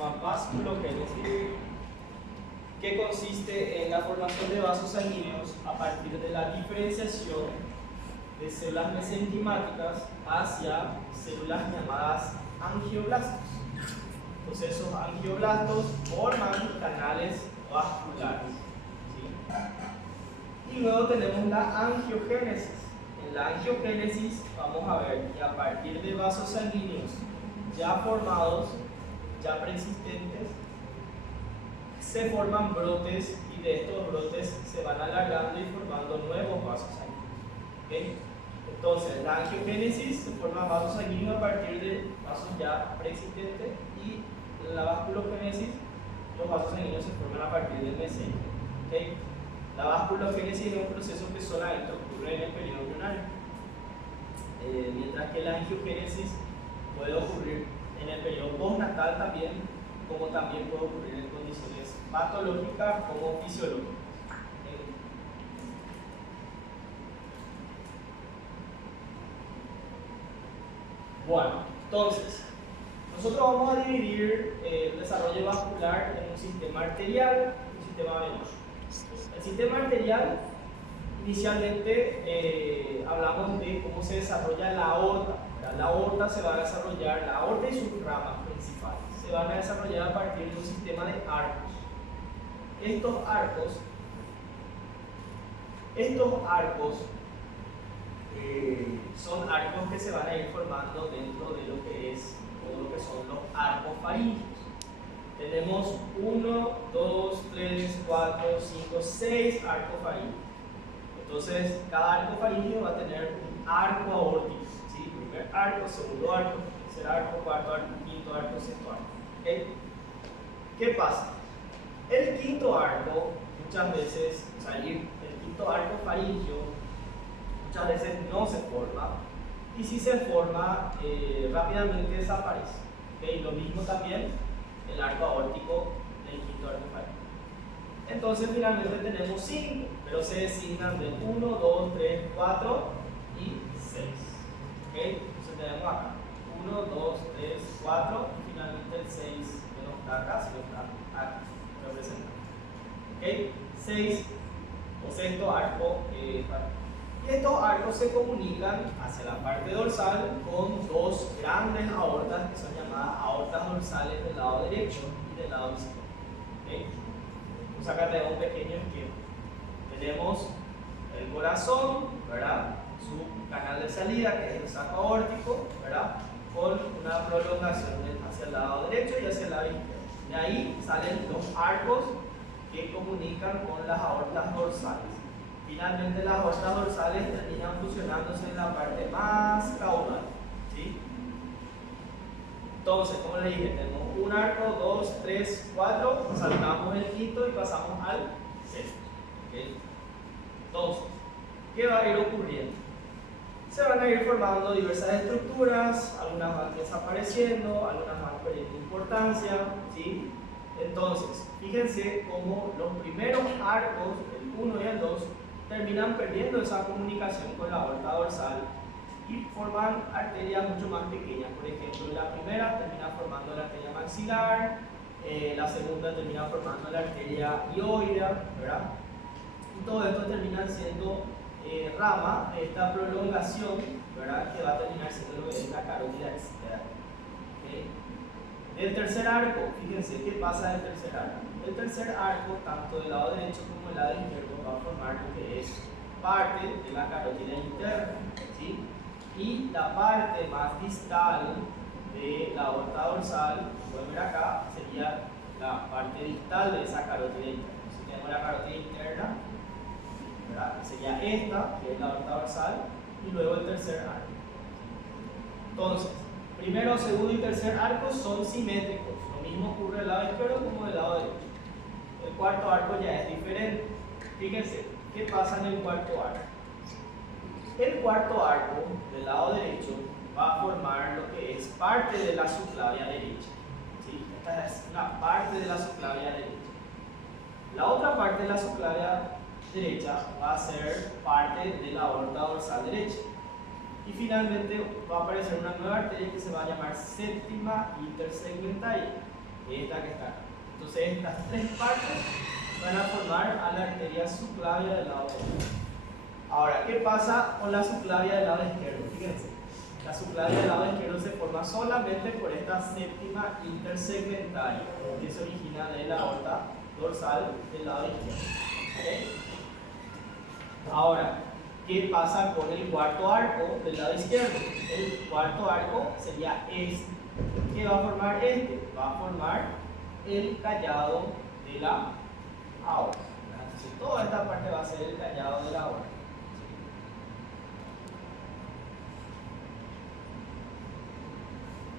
llama vasculogénesis, que consiste en la formación de vasos sanguíneos a partir de la diferenciación de células mesenquimáticas hacia células llamadas angioblastos. Entonces esos angioblastos forman canales vasculares, ¿sí? Y luego tenemos la angiogénesis. En la angiogénesis vamos a ver que a partir de vasos sanguíneos ya formados, ya preexistentes, se forman brotes y de estos brotes se van alargando y formando nuevos vasos sanguíneos, ¿okay? Entonces, la angiogénesis se forma vasos sanguíneos a partir de vasos ya preexistentes y la vasculogénesis, los vasos sanguíneos se forman a partir del mesenquio, ¿okay? La vasculogénesis es un proceso que solamente ocurre en el periodo urinario, mientras que la angiogénesis puede ocurrir en el periodo postnatal también, como también puede ocurrir en condiciones patológicas como fisiológicas. Bueno, entonces, nosotros vamos a dividir el desarrollo vascular en un sistema arterial y un sistema venoso. El sistema arterial, inicialmente hablamos de cómo se desarrolla la aorta. La aorta se va a desarrollar, la aorta y sus ramas principales se van a desarrollar a partir de un sistema de arcos. Estos arcos son arcos que se van a ir formando dentro de lo que es todo lo que son los arcos faríneos. Tenemos 1, 2, 3, 4, 5, 6 arcos faríneos. Entonces, cada arco faríngeo va a tener un arco aórtico, ¿sí? Primer arco, segundo arco, tercer arco, cuarto arco, quinto arco, sexto arco, ¿okay? ¿Qué pasa? El quinto arco, muchas veces, el quinto arco faríngeo, muchas veces no se forma, y si se forma, rápidamente desaparece, ¿okay? Lo mismo también el arco aórtico del quinto arco faríngeo. Entonces finalmente tenemos 5, pero se designan de 1, 2, 3, 4 y 6. ¿Okay? Entonces tenemos acá 1, 2, 3, 4 y finalmente el 6 que no está acá, sino está aquí representado. ¿Okay? 6 o sexto arco. Y estos arcos se comunican hacia la parte dorsal con dos grandes aortas que son llamadas aortas dorsales del lado derecho y del lado izquierdo. ¿Okay? Pues acá tenemos un pequeño esquema. Tenemos el corazón, ¿verdad? Su canal de salida, que es el saco aórtico, ¿verdad? Con una prolongación hacia el lado derecho y hacia el lado izquierdo. De ahí salen los arcos que comunican con las aortas dorsales. Finalmente, las aortas dorsales terminan fusionándose en la parte más caudal, ¿sí? Entonces, como le dije, tenemos un arco, 2, 3, 4, saltamos el quinto y pasamos al sexto. ¿Okay? Entonces, ¿qué va a ir ocurriendo? Se van a ir formando diversas estructuras, algunas van desapareciendo, algunas van perdiendo importancia, ¿sí? Entonces, fíjense cómo los primeros arcos, el 1 y el 2, terminan perdiendo esa comunicación con la aorta dorsal y forman arterias mucho más pequeñas. Por ejemplo, la primera termina formando la arteria maxilar, la segunda termina formando la arteria hioidea, ¿verdad? Y todo esto termina siendo rama, esta prolongación, ¿verdad? Que va a terminar siendo lo que es la carótida externa. ¿Okay? El tercer arco, fíjense qué pasa del tercer arco. El tercer arco, tanto del lado derecho como del lado izquierdo, va a formar lo que es parte de la carótida interna, ¿sí? Y la parte más distal de la aorta dorsal, pueden ver acá, sería la parte distal de esa carótida interna. Entonces tenemos la carótida interna, ¿verdad? Que sería esta, que es la aorta dorsal, y luego el tercer arco. Entonces, primero, segundo y tercer arcos son simétricos. Lo mismo ocurre del lado izquierdo como del lado derecho. El cuarto arco ya es diferente. Fíjense, ¿qué pasa en el cuarto arco? El cuarto arco del lado derecho va a formar lo que es parte de la subclavia derecha, ¿sí? Esta es la parte de la subclavia derecha. La otra parte de la subclavia derecha va a ser parte de la aorta dorsal derecha. Y finalmente va a aparecer una nueva arteria que se va a llamar séptima intersegmentaria. esta que está acá. Entonces estas tres partes van a formar a la arteria subclavia del lado derecho. Ahora, ¿qué pasa con la subclavia del lado izquierdo? Fíjense, la subclavia del lado izquierdo se forma solamente por esta séptima intersegmentaria que se origina de la aorta dorsal del lado izquierdo. ¿Okay? Ahora, ¿qué pasa con el cuarto arco del lado izquierdo? El cuarto arco sería este. ¿Qué va a formar este? Va a formar el callado de la aorta. Entonces, toda esta parte va a ser el callado de la aorta.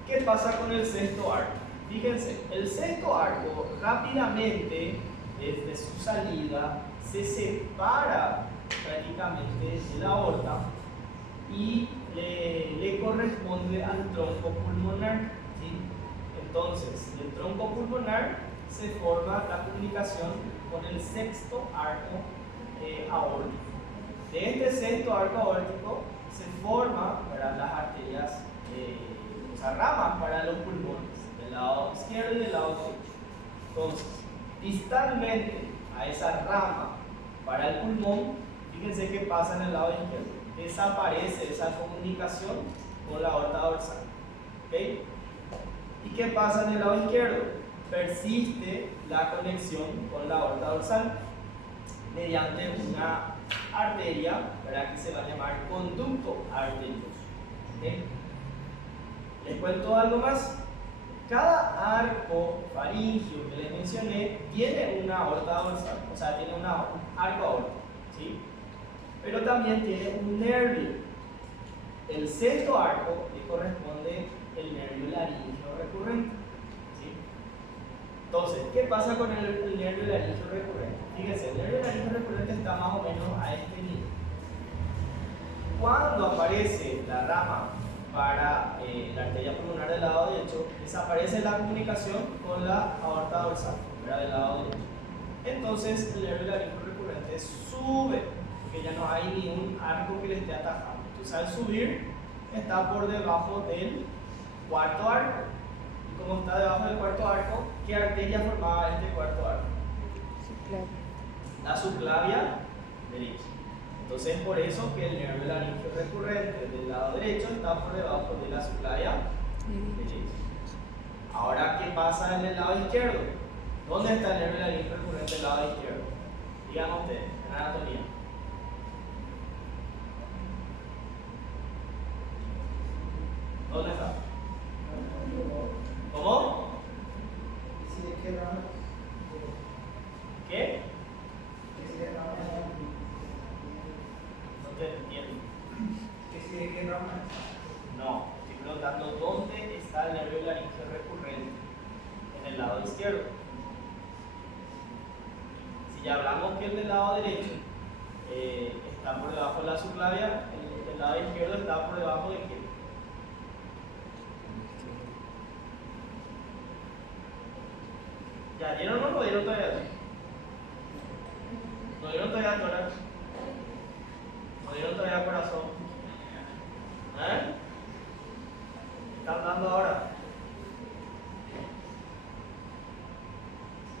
¿Qué pasa con el sexto arco? Fíjense, el sexto arco rápidamente, desde su salida, se separa prácticamente de la aorta y le corresponde al tronco pulmonar. ¿Sí? Entonces, del tronco pulmonar se forma la comunicación con el sexto arco aórtico. De este sexto arco aórtico se forman las arterias, o sea, ramas para los pulmones, del lado izquierdo y del lado derecho. Entonces, distalmente a esa rama para el pulmón, fíjense qué pasa en el lado izquierdo. Desaparece esa comunicación con la aorta dorsal. ¿Okay? ¿Y qué pasa en el lado izquierdo? Persiste la conexión con la aorta dorsal mediante una arteria, ¿verdad?, que se va a llamar conducto arterioso. ¿Okay? Les cuento algo más. Cada arco faríngeo que les mencioné tiene una aorta dorsal, o sea, tiene un arco aórtico, ¿sí? Pero también tiene un nervio. El sexto arco le corresponde el nervio laríngeo recurrente, ¿sí? Entonces, ¿qué pasa con el nervio laríngeo recurrente? Fíjense, el nervio laríngeo recurrente está más o menos a este nivel. Cuando aparece la rama para la arteria pulmonar del lado derecho, desaparece la comunicación con la aorta dorsal, ¿verdad?, del lado derecho. Entonces el nervio laríngeo recurrente sube, porque ya no hay ni un arco que le esté atajando. Entonces al subir está por debajo del cuarto arco. Y como está debajo del cuarto arco, ¿qué arteria formaba este cuarto arco? La subclavia derecha. Entonces por eso que el nervio laríngeo recurrente del lado derecho está por debajo de la subclavia derecha. Ahora, ¿qué pasa en el lado izquierdo? ¿Dónde está el nervio laríngeo recurrente del lado izquierdo? Díganme ustedes, en anatomía. ¿Dónde está? ¿Cómo? ¿Qué? No te entiendo. ¿Qué rama? No, estoy preguntando dónde está el nervio laríngeo recurrente. En el lado izquierdo. Si ya hablamos que el del lado derecho está por debajo de la subclavia, el lado izquierdo está por debajo de qué? ¿Ya dieron o no dieron todavía? ¿No dieron todavía tórax? ¿No dieron todavía corazón? ¿Eh? ¿Están dando ahora?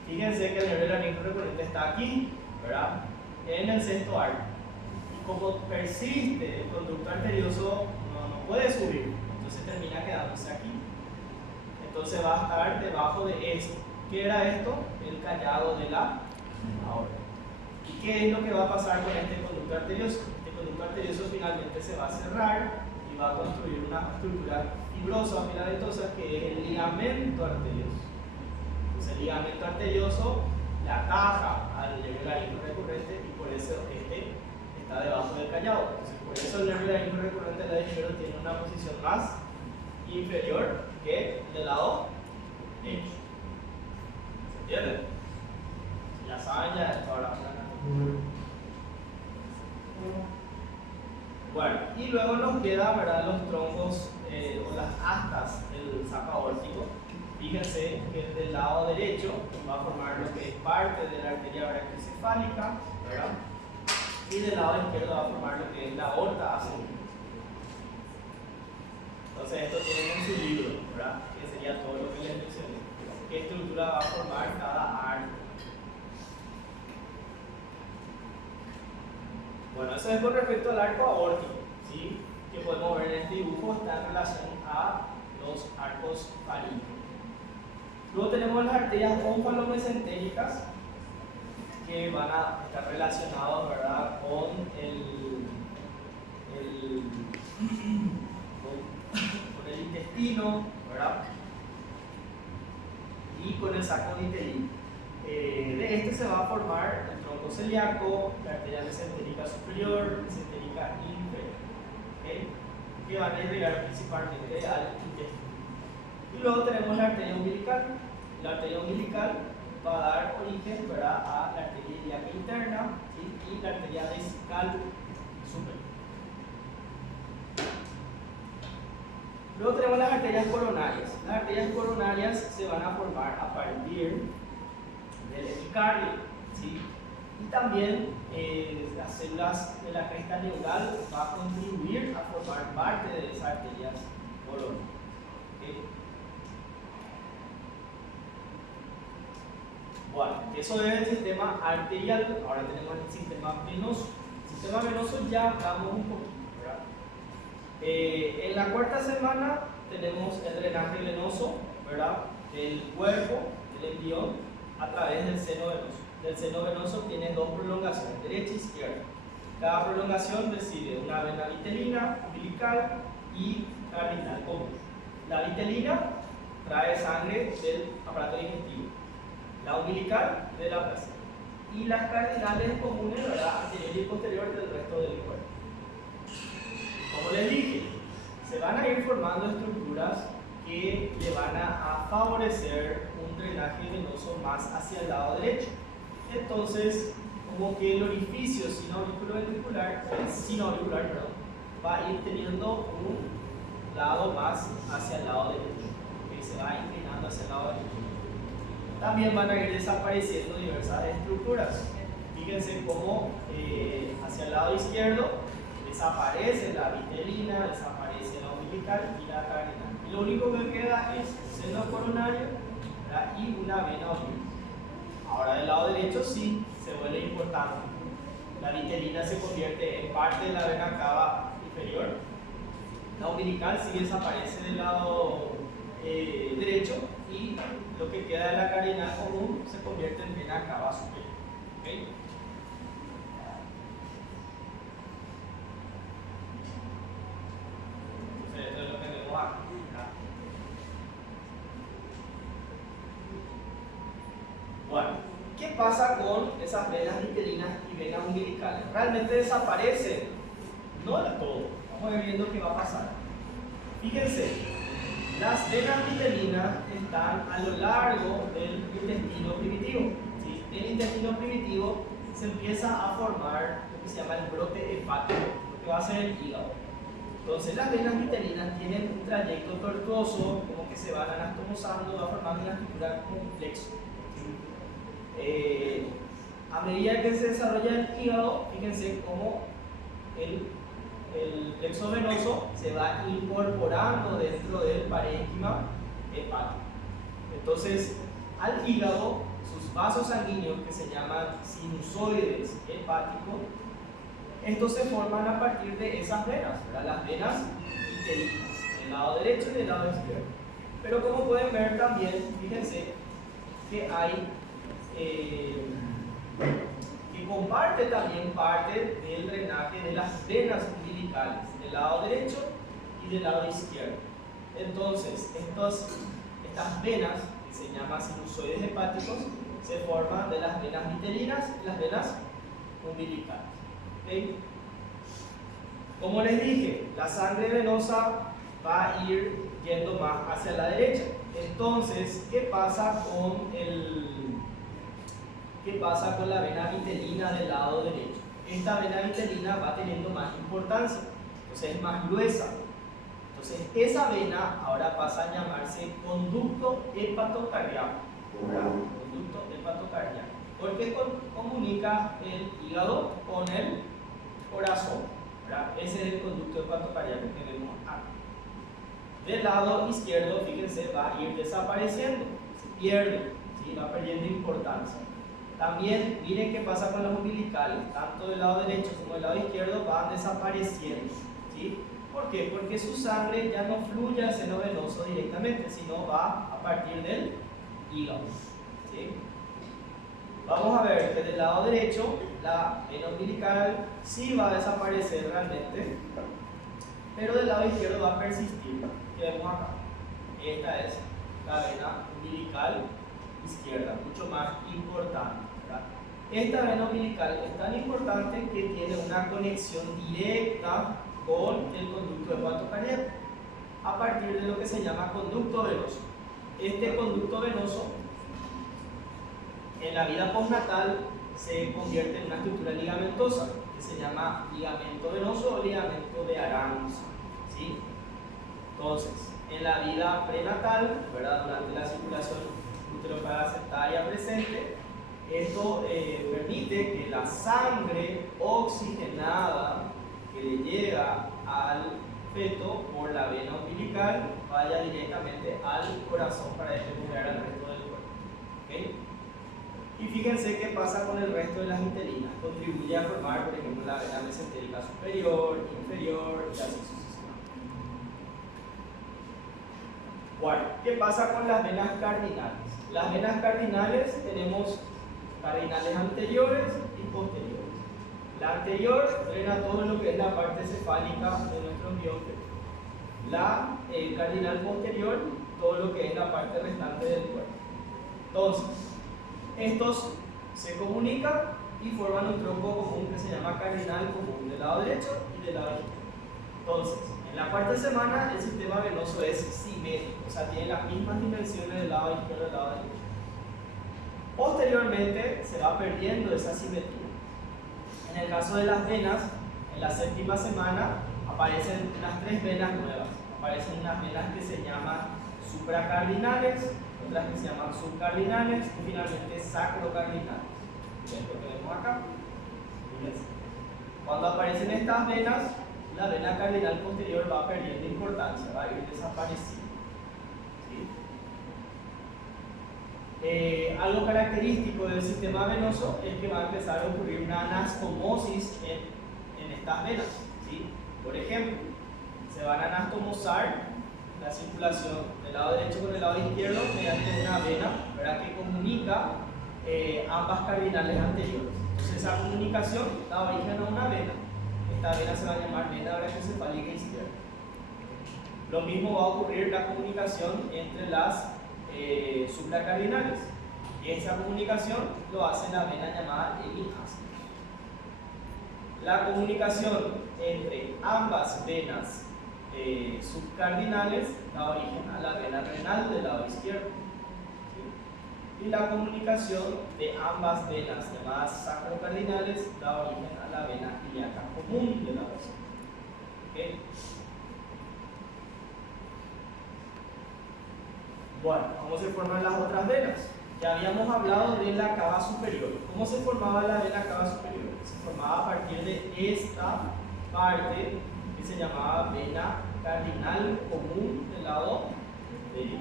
Fíjense que el nervio laríngeo recurrente está aquí, ¿verdad?, en el sexto arco. Y como persiste el conducto arterioso, no puede subir, entonces termina quedándose aquí. Entonces va a estar debajo de esto. ¿Qué era esto? El callado de la aorta. ¿Y qué es lo que va a pasar con este conducto arterioso? Este conducto arterioso finalmente se va a cerrar y va a construir una estructura fibrosa, filamentosa, que es el ligamento arterioso. Entonces el ligamento arterioso le ataja al nervio laríngeo recurrente y por eso este está debajo del callado. Entonces por eso el nervio laríngeo recurrente del lado izquierdo tiene una posición más inferior que el del lado derecho. ¿Se entiende? Ya saben, ya esto ahora. Bueno, y luego nos queda, ¿verdad?, los troncos o las astas del saco aórtico. Fíjense que del lado derecho va a formar lo que es parte de la arteria brachiocefálica, ¿verdad? Y del lado izquierdo va a formar lo que es la aorta ascendente. Entonces esto tienen en su libro, ¿verdad?, que sería todo lo que les mencioné. ¿Qué estructura médula va a formar cada arco. Bueno, eso es con respecto al arco aórtico, ¿sí? Que podemos ver en este dibujo, está en relación a los arcos faríngicos. Luego tenemos las arterias ónfalo-mesentéricas, que van a estar relacionados, ¿verdad?, con con el intestino, ¿verdad?, y con el saco vitelino. De este se va a formar el tronco celíaco, la arteria mesentérica superior, mesentérica inferior, ¿okay?, que van a irrigar principalmente al intestino. Y luego tenemos la arteria umbilical. La arteria umbilical va a dar origen, ¿verdad?, a la arteria ilíaca interna, ¿sí?, y la arteria vesical superior. Luego tenemos las arterias coronarias. Las arterias coronarias se van a formar a partir del epicardio, ¿sí? Y también las células de la cresta neural van a contribuir a formar parte de esas arterias coronarias, ¿okay? Bueno, eso es el sistema arterial. Ahora tenemos el sistema venoso. El sistema venoso ya hablamos un poquito, ¿verdad? En la cuarta semana tenemos el drenaje venoso, ¿verdad?, del cuerpo, del embrión, a través del seno venoso. El seno venoso tiene dos prolongaciones, derecha e izquierda. Cada prolongación recibe una vena vitelina, umbilical y cardinal común. La vitelina trae sangre del aparato digestivo, la umbilical de la placenta, y las cardinales comunes, ¿verdad?, anterior y posterior del resto del cuerpo. Como les dije, se van a ir formando estructuras que le van a favorecer un drenaje venoso más hacia el lado derecho. Entonces, como que el orificio sinoauricular, perdón, va a ir teniendo un lado más hacia el lado derecho, que se va inclinando hacia el lado derecho. También van a ir desapareciendo diversas estructuras. Fíjense cómo hacia el lado izquierdo desaparece la vitelina, desaparece la umbilical y la cardinal. Y lo único que queda es el seno coronario, ¿verdad?, y una vena umbilical. Ahora del lado derecho sí se vuelve importante. La vitelina se convierte en parte de la vena cava inferior. La umbilical sí desaparece del lado derecho, y lo que queda de la cardinal común se convierte en vena cava superior. ¿Okay? Entonces, esto es lo que vemos acá. Bueno, ¿qué pasa con esas venas vitelinas y venas umbilicales? ¿Realmente desaparecen? No del todo. Vamos a ir viendo qué va a pasar. Fíjense, las venas vitelinas están a lo largo del intestino primitivo, ¿sí? En el intestino primitivo se empieza a formar lo que se llama el brote hepático, lo que va a ser el hígado. Entonces las venas vitelinas tienen un trayecto tortuoso, como que se van anastomosando, va formando una estructura como un plexo. A medida que se desarrolla el hígado, fíjense cómo el plexo venoso se va incorporando dentro del parénquima hepático. Entonces, al hígado, sus vasos sanguíneos, que se llaman sinusoides hepáticos, estos se forman a partir de esas venas, ¿verdad?, las venas vitelinas, del lado derecho y del lado izquierdo. Pero como pueden ver también, fíjense que hay que comparte también parte del drenaje de las venas umbilicales, del lado derecho y del lado izquierdo. Entonces, estas venas, que se llaman sinusoides hepáticos, se forman de las venas vitelinas y las venas umbilicales. ¿Okay? Como les dije, la sangre venosa va a ir yendo más hacia la derecha. Entonces, ¿qué pasa con la vena vitelina del lado derecho? Esta vena vitelina va teniendo más importancia, entonces es más gruesa. Entonces esa vena ahora pasa a llamarse conducto hepatocardíaco, ¿verdad? Conducto hepatocardíaco, porque comunica el hígado con el corazón, ¿verdad? Ese es el conducto hepatocardíaco que vemos acá. Del lado izquierdo, fíjense, va a ir desapareciendo, se pierde, ¿sí? Va perdiendo importancia. También miren qué pasa con los umbilicales, tanto del lado derecho como del lado izquierdo van desapareciendo, ¿sí? ¿Por qué? Porque su sangre ya no fluye al seno venoso directamente, sino va a partir del hígado, ¿sí? Vamos a ver que del lado derecho la vena umbilical sí va a desaparecer realmente, pero del lado izquierdo va a persistir. ¿Qué vemos acá? Esta es la vena umbilical izquierda, mucho más importante, ¿verdad? Esta vena umbilical es tan importante que tiene una conexión directa con el conducto hepatocardíaco a partir de lo que se llama conducto venoso. Este conducto venoso en la vida postnatal se convierte en una estructura ligamentosa que se llama ligamento venoso o ligamento de Aranz, ¿sí? Entonces, en la vida prenatal, ¿verdad? Durante la circulación uteroplacentaria presente, esto permite que la sangre oxigenada que le llega al feto por la vena umbilical vaya directamente al corazón para estimular al resto del cuerpo, ¿okay? Y fíjense qué pasa con el resto de las interinas. Contribuye a formar, por ejemplo, la vena mesentérica superior, inferior y así sucesivamente. Bueno, ¿qué pasa con las venas cardinales? Las venas cardinales tenemos cardinales anteriores y posteriores. La anterior drena todo lo que es la parte cefálica de nuestro embrión. La cardinal posterior, todo lo que es la parte restante del cuerpo. Entonces, estos se comunican y forman un tronco común que se llama cardinal común del lado derecho y del lado izquierdo. Entonces, en la cuarta semana el sistema venoso es simétrico, o sea, tiene las mismas dimensiones del lado izquierdo y del lado derecho. Posteriormente se va perdiendo esa simetría. En el caso de las venas, en la séptima semana aparecen las tres venas nuevas. Aparecen unas venas que se llaman supracardinales, otras que se llaman subcardinales y finalmente sacrocardinales. ¿Ven lo que vemos acá? Fíjense. Cuando aparecen estas venas, la vena cardinal posterior va perdiendo importancia, va a ir desapareciendo. ¿Sí? Algo característico del sistema venoso es que va a empezar a ocurrir una anastomosis en estas venas, ¿sí? Por ejemplo, se van a anastomosar la circulación del lado derecho con el lado izquierdo mediante una vena, ¿verdad?, que comunica ambas cardinales anteriores. Entonces esa comunicación da origen a una vena. Esta vena se va a llamar vena brachiocefálica izquierda. Lo mismo va a ocurrir la comunicación entre las supracardinales. Esa comunicación lo hace la vena llamada hemicáspide. La comunicación entre ambas venas subcardinales da origen a la vena renal del lado izquierdo. ¿Sí? Y la comunicación de ambas venas llamadas sacrocardinales da origen a la vena ilíaca común del lado izquierdo. ¿Okay? Bueno, ¿cómo se forman las otras venas? Ya habíamos hablado de la cava superior. ¿Cómo se formaba la vena cava superior? Se formaba a partir de esta parte que se llamaba vena cardinal común del lado derecho.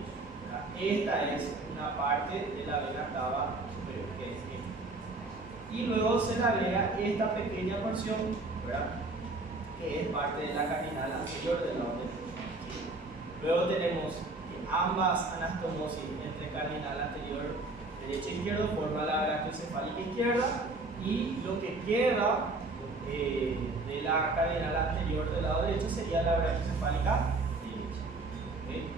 Esta es una parte de la vena cava superior, que es esta. Y luego se le agrega esta pequeña porción, ¿verdad?, que es parte de la cardinal anterior del lado derecho. Luego tenemos ambas anastomosis entre cardinal anterior derecho e izquierdo forma la brachiocefálica izquierda y lo que queda de la cardinal anterior del lado derecho sería la brachiocefálica derecha. ¿Okay?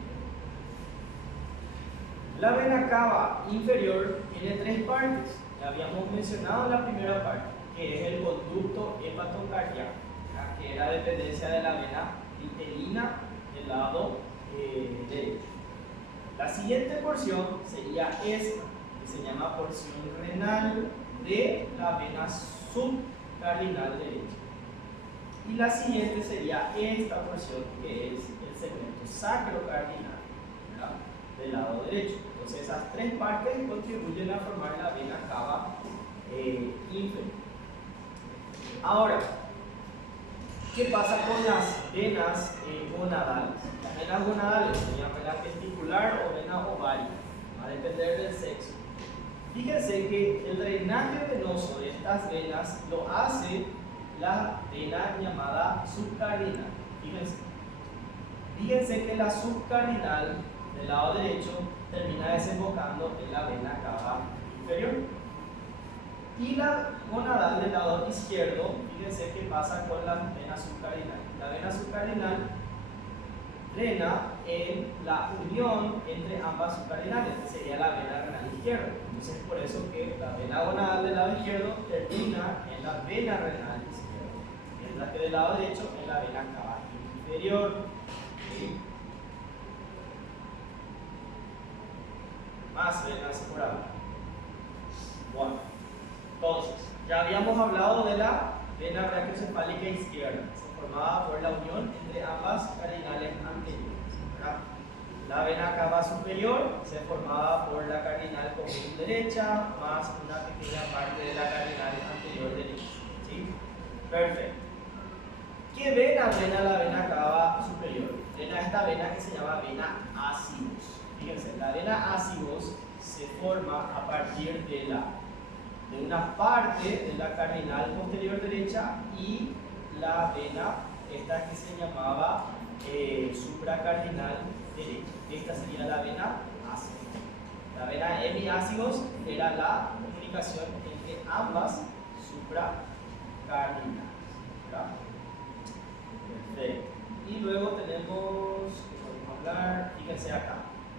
La vena cava inferior tiene tres partes. Ya habíamos mencionado la primera parte, que es el conducto hepatocardíaco, que era dependencia de la vena vitelina del lado derecho. La siguiente porción sería esta, que se llama porción renal de la vena subcardinal derecha. Y la siguiente sería esta porción, que es el segmento sacrocardinal, ¿verdad?, del lado derecho. Entonces esas tres partes contribuyen a formar la vena cava inferior. Ahora, ¿qué pasa con las venas gonadales? Las venas gonadales se llaman vena testicular o vena ovárica, va a depender del sexo. Fíjense que el drenaje venoso de estas venas lo hace la vena llamada subcardinal. Fíjense que la subcardinal del lado derecho termina desembocando en la vena cava inferior. Y la gonadal del lado izquierdo, fíjense qué pasa con la vena subcardinal. La vena subcardinal drena en la unión entre ambas subcardinales, que sería la vena renal izquierda. Entonces, por eso que la vena gonadal del lado izquierdo termina en la vena renal izquierda, mientras que del lado derecho en la vena cava inferior. ¿Sí? Más venas por ahora. Bueno, entonces, ya habíamos hablado de la vena brachiocefálica izquierda, formada por la unión entre ambas cardinales anteriores, ¿verdad? La vena cava superior se formaba por la cardinal común derecha más una pequeña parte de la cardinal anterior derecha. ¿Sí? Perfecto. ¿Qué vena drena la vena cava superior? Drena esta vena que se llama vena ácidos. Fíjense, la vena ácidos se forma a partir de una parte de la cardinal posterior derecha y la vena, esta que se llamaba supracardinal derecha. Esta sería la vena ácida. La vena hemiácidos era la comunicación entre ambas supracardinales. ¿Verdad? Perfecto. Y luego tenemos, podemos hablar, fíjense acá,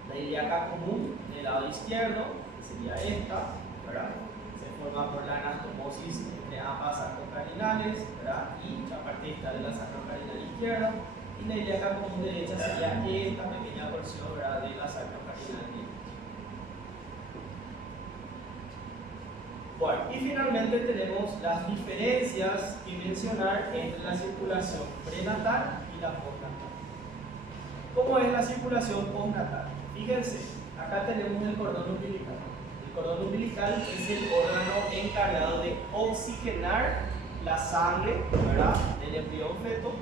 la ilíaca común del lado izquierdo, que sería esta, ¿verdad? Forma por la anastomosis entre ambas sacrocardinales, ¿verdad? Y la parte esta de la sacrocardinal izquierda, y la ilíaca común derecha sería esta pequeña porción, ¿verdad?, de la sacrocardinal derecha. Bueno, y finalmente tenemos las diferencias que mencionar entre la circulación prenatal y la postnatal. ¿Cómo es la circulación postnatal? Fíjense, acá tenemos el cordón umbilical. El cordón umbilical es el órgano encargado de oxigenar la sangre, ¿verdad?, del embrión feto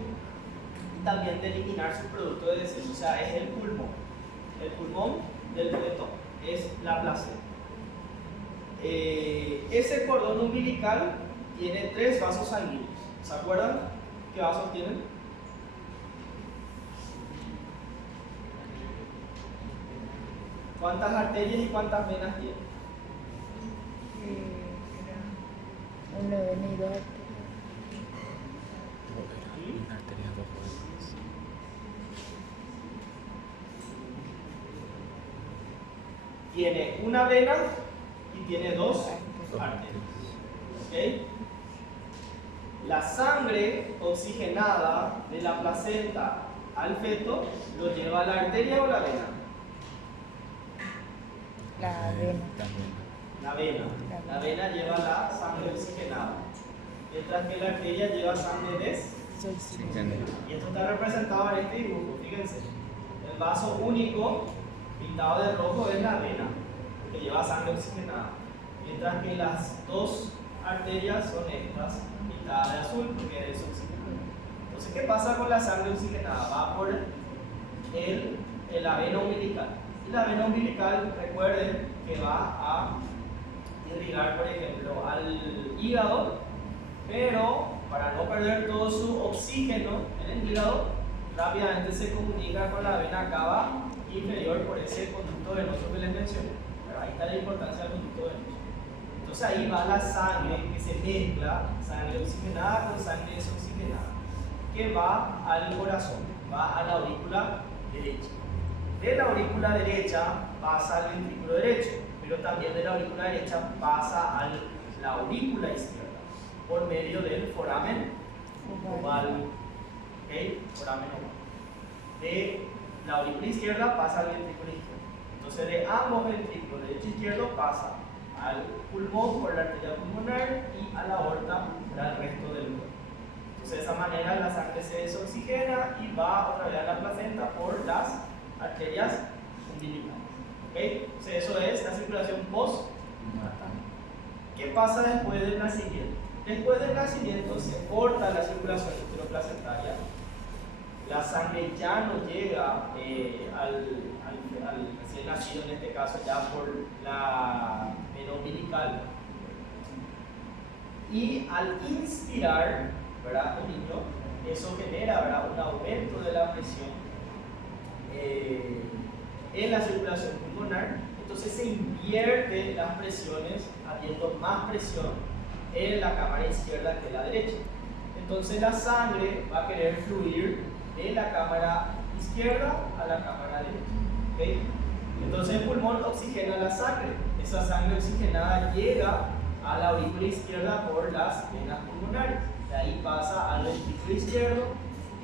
y también de eliminar su producto de desecho, o sea, es el pulmón. El pulmón del feto es la placenta. Ese cordón umbilical tiene 3 vasos sanguíneos. ¿Se acuerdan qué vasos tienen? ¿Cuántas arterias y cuántas venas tienen? Una vena y 2 arterias. Una arteria, 2 venas. Tiene una vena y tiene 2 arterias. ¿Okay? La sangre oxigenada de la placenta al feto lo lleva a la arteria o la vena. La vena. La vena. La vena lleva la sangre oxigenada, mientras que la arteria lleva sangre desoxigenada. Y esto está representado en este dibujo. Fíjense, el vaso único pintado de rojo es la vena, que lleva sangre oxigenada, mientras que las 2 arterias son estas, pintadas de azul, porque es desoxigenada. Entonces, ¿qué pasa con la sangre oxigenada? Va por la vena umbilical. Y la vena umbilical, recuerden que va a irrigar, por ejemplo, al hígado, pero para no perder todo su oxígeno en el hígado, rápidamente se comunica con la vena cava inferior por ese conducto venoso que les mencioné. Pero ahí está la importancia del conducto venoso. Entonces ahí va la sangre que se mezcla, sangre oxigenada con sangre desoxigenada, que va al corazón, va a la aurícula derecha. De la aurícula derecha pasa al ventrículo derecho, pero también de la aurícula derecha pasa a la aurícula izquierda por medio del foramen oval. ¿Okay? Foramen oval. De la aurícula izquierda pasa al ventrículo izquierdo. Entonces, de ambos ventrículos, derecho y izquierdo, pasa al pulmón por la arteria pulmonar y a la aorta para el resto del cuerpo. Entonces, de esa manera la sangre se desoxigena y va otra vez a la placenta por las arterias umbilicales. ¿Okay? Entonces, eso es la circulación postnatal. ¿Qué pasa después del nacimiento? Después del nacimiento se corta la circulación uteroplacentaria. La sangre ya no llega al recién nacido, en este caso ya por la vena umbilical Y al inspirar, ¿verdad? El niño, eso genera, ¿verdad?, un aumento de la presión en la circulación pulmonar. Entonces se invierte las presiones, habiendo más presión en la cámara izquierda que en la derecha. Entonces la sangre va a querer fluir de la cámara izquierda a la cámara derecha. ¿Okay? Entonces el pulmón oxigena la sangre. Esa sangre oxigenada llega a la aurícula izquierda por las venas pulmonares. De ahí pasa al ventrículo izquierdo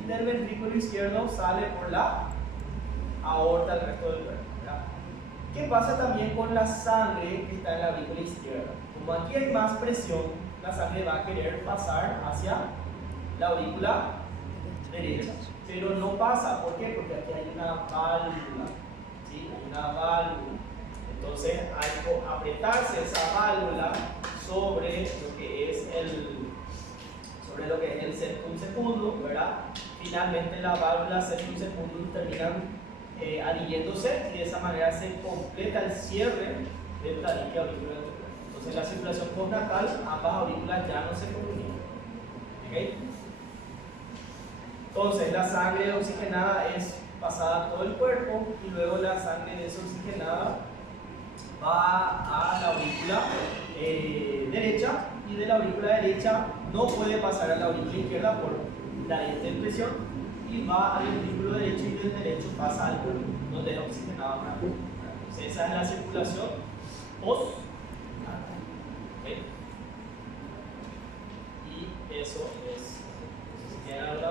y del ventrículo izquierdo sale por la aorta al resto del cuerpo. ¿Verdad? ¿Qué pasa también con la sangre que está en la aurícula izquierda? Como aquí hay más presión, la sangre va a querer pasar hacia la aurícula derecha, pero no pasa. ¿Por qué? Porque aquí hay una válvula. ¿Sí? Hay una válvula. Entonces, al apretarse esa válvula sobre lo que es el septum secundum, ¿verdad? Finalmente la válvula septum secundum terminan adhiriéndose y de esa manera se completa el cierre del tabique auricular. Entonces, la circulación postnatal, ambas aurículas ya no se comunican. ¿Okay? Entonces, la sangre oxigenada es pasada a todo el cuerpo y luego la sangre desoxigenada va a la aurícula derecha, y de la aurícula derecha no puede pasar a la aurícula izquierda por la presión y va al ventrículo derecho, y del derecho pasa al cuerpo donde es oxigenada. Entonces esa es la circulación postnatal. ¿Okay? Y eso es